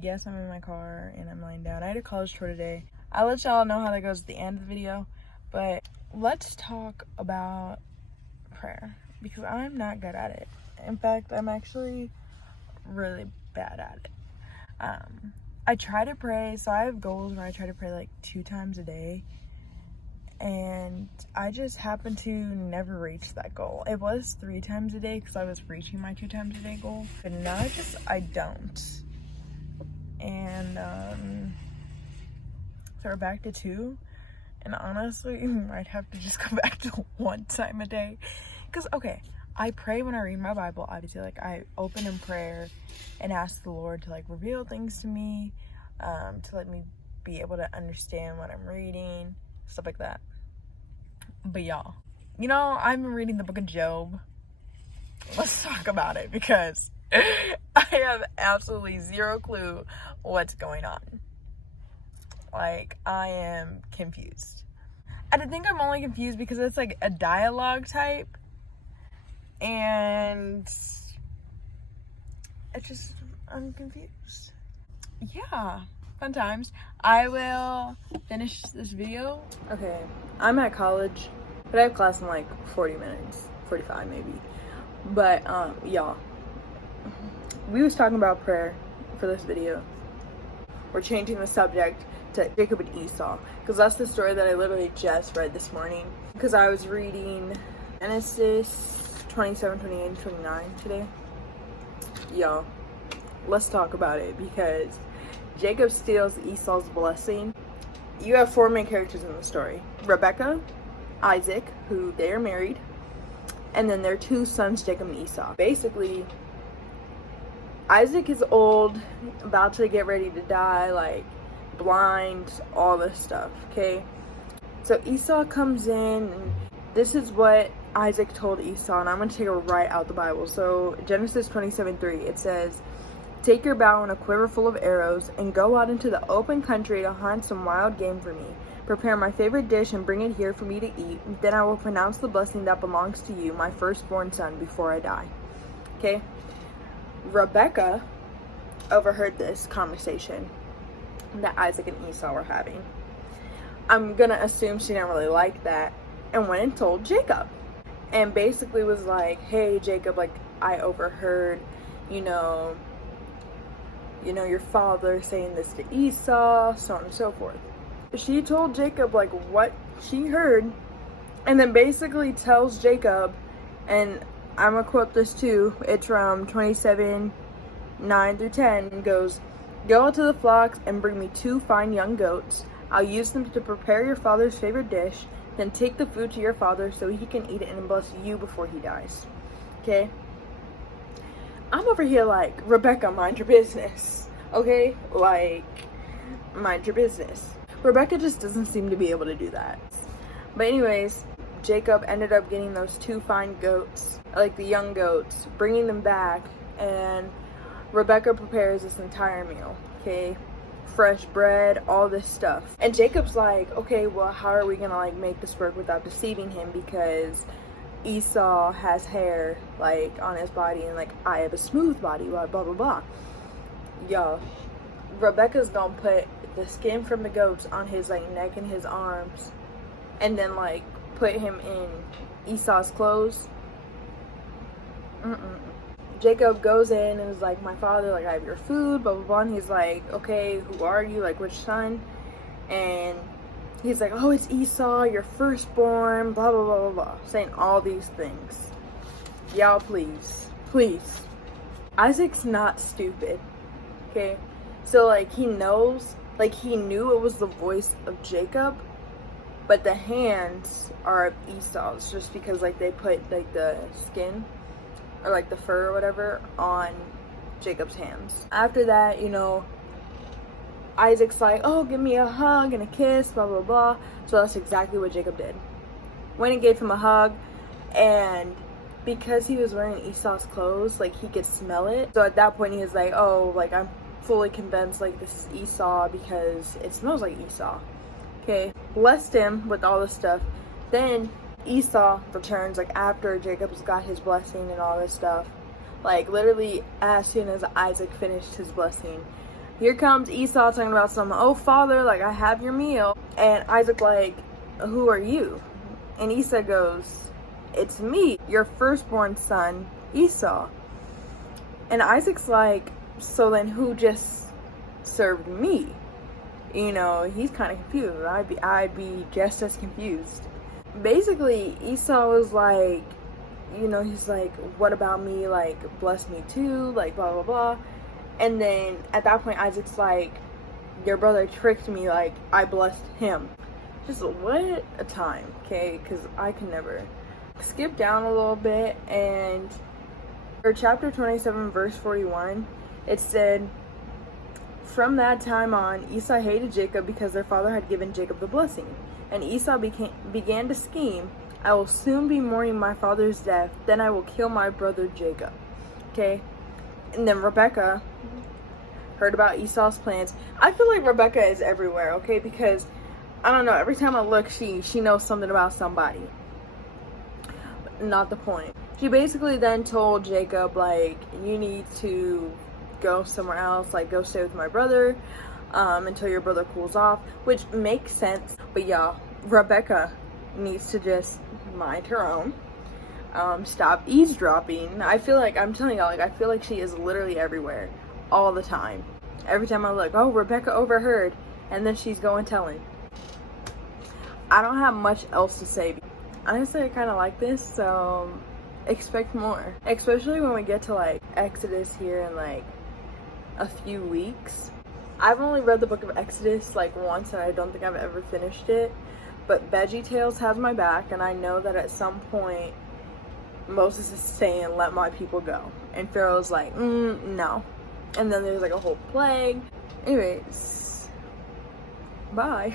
Yes, I'm in my car and I'm laying down. I had a college tour today. I'll let y'all know how that goes at the end of the video, but let's talk about prayer because I'm not good at it. In fact, I'm actually really bad at it. I try to pray, so I have goals where I try to pray like 2 times a day, and I just happen to never reach that goal. It was 3 times a day because I was reaching my 2 times a day goal, but now I don't. And so we're back to 2, and honestly we might have to just go back to 1 time a day because okay, I pray when I read my Bible. Obviously, like, I open in prayer and ask the Lord to like reveal things to me, to let me be able to understand what I'm reading, stuff like that. But y'all, I've been reading the book of Job. Let's talk about it because I have absolutely zero clue what's going on. Like, I am confused. I think I'm only confused because it's like a dialogue type, and I'm confused. Yeah, fun times. I will finish this video. Okay, I'm at college, but I have class in like 40 minutes, 45 maybe. But y'all, we was talking about prayer for this video. We're changing the subject to Jacob and Esau because that's the story that I literally just read this morning, because I was reading Genesis 27, 28, and 29 today. Y'all, let's talk about it because Jacob steals Esau's blessing. You have 4 main characters in the story: Rebecca, Isaac, who they are married, and then their 2 sons, Jacob and Esau. Basically, Isaac is old, about to get ready to die, like blind, all this stuff, okay? So Esau comes in, and this is what Isaac told Esau, and I'm going to take it right out the Bible. So Genesis 27:3, it says, "Take your bow and a quiver full of arrows and go out into the open country to hunt some wild game for me. Prepare my favorite dish and bring it here for me to eat. Then I will pronounce the blessing that belongs to you, my firstborn son, before I die." Okay? Rebecca overheard this conversation that Isaac and Esau were having. I'm going to assume she didn't really like that and went and told Jacob. And basically was like, "Hey, Jacob, like, I overheard, your father saying this to Esau, so on and so forth." She told Jacob, like, what she heard, and then basically tells Jacob, and I'm gonna quote this too, it's from 27:9-10, and goes, "Go out to the flocks and bring me 2 fine young goats. I'll use them to prepare your father's favorite dish. Then take the food to your father so he can eat it and bless you before he dies." Okay? I'm over here like, Rebecca, mind your business. Okay? Like, mind your business. Rebecca just doesn't seem to be able to do that. But anyways, Jacob ended up getting those 2 fine goats, like the young goats, bringing them back, and Rebecca prepares this entire meal. Okay? Fresh bread, all this stuff. And Jacob's like, okay, well, how are we gonna like make this work without deceiving him, because Esau has hair like on his body and like I have a smooth body, blah blah blah blah. Y'all, Rebecca's gonna put the skin from the goats on his like neck and his arms, and then like put him in Esau's clothes. Jacob goes in and is like, "My father, like, I have your food, blah blah blah." And he's like, "Okay, who are you? Like, which son?" And he's like, "Oh, it's Esau, your firstborn, blah blah blah blah blah," saying all these things. Y'all, please. Isaac's not stupid. Okay? So like he knows, like he knew it was the voice of Jacob, but the hands are of Esau's, just because like they put like the skin or like the fur or whatever on Jacob's hands. After that, Isaac's like, "Oh, give me a hug and a kiss, blah blah blah." So that's exactly what Jacob did. Went and gave him a hug, and because he was wearing Esau's clothes, like he could smell it. So at that point he was like, "Oh, like I'm fully convinced like this is Esau because it smells like Esau." Okay, blessed him with all this stuff. Then Esau returns, like after Jacob's got his blessing and all this stuff. Like literally as soon as Isaac finished his blessing, Here comes Esau talking about some, oh father, like I have your meal. And Isaac like, who are you? And Esau goes, it's me, your firstborn son, Esau. And Isaac's like, so then who just served me? You know, he's kind of confused. I'd be just as confused. Basically, Esau was like, you know, he's like, what about me? Like, bless me too, like, blah, blah, blah. And then at that point, Isaac's like, your brother tricked me, like, I blessed him. Just what a time, okay? Because I can never. Skip down a little bit, and for chapter 27, verse 41, it said, from that time on, Esau hated Jacob because their father had given Jacob the blessing. And Esau began to scheme, I will soon be mourning my father's death, then I will kill my brother Jacob. Okay? And then Rebecca heard about Esau's plans. I feel like Rebecca is everywhere, okay? Because, I don't know, every time I look, she knows something about somebody. Not the point. She basically then told Jacob, like, you need to go somewhere else, like, go stay with my brother until your brother cools off, which makes sense. But yeah, Rebecca needs to just mind her own, stop eavesdropping. I feel like, I'm telling y'all, like, I feel like she is literally everywhere all the time. Every time I look, oh, Rebecca overheard, and then she's going telling. I don't have much else to say. Honestly, I kind of like this, so expect more, especially when we get to like Exodus here in like a few weeks. I've only read the book of Exodus like once, and I don't think I've ever finished it, but VeggieTales has my back, and I know that at some point Moses is saying, let my people go, and Pharaoh's like, no. And then there's like a whole plague. Anyways, bye.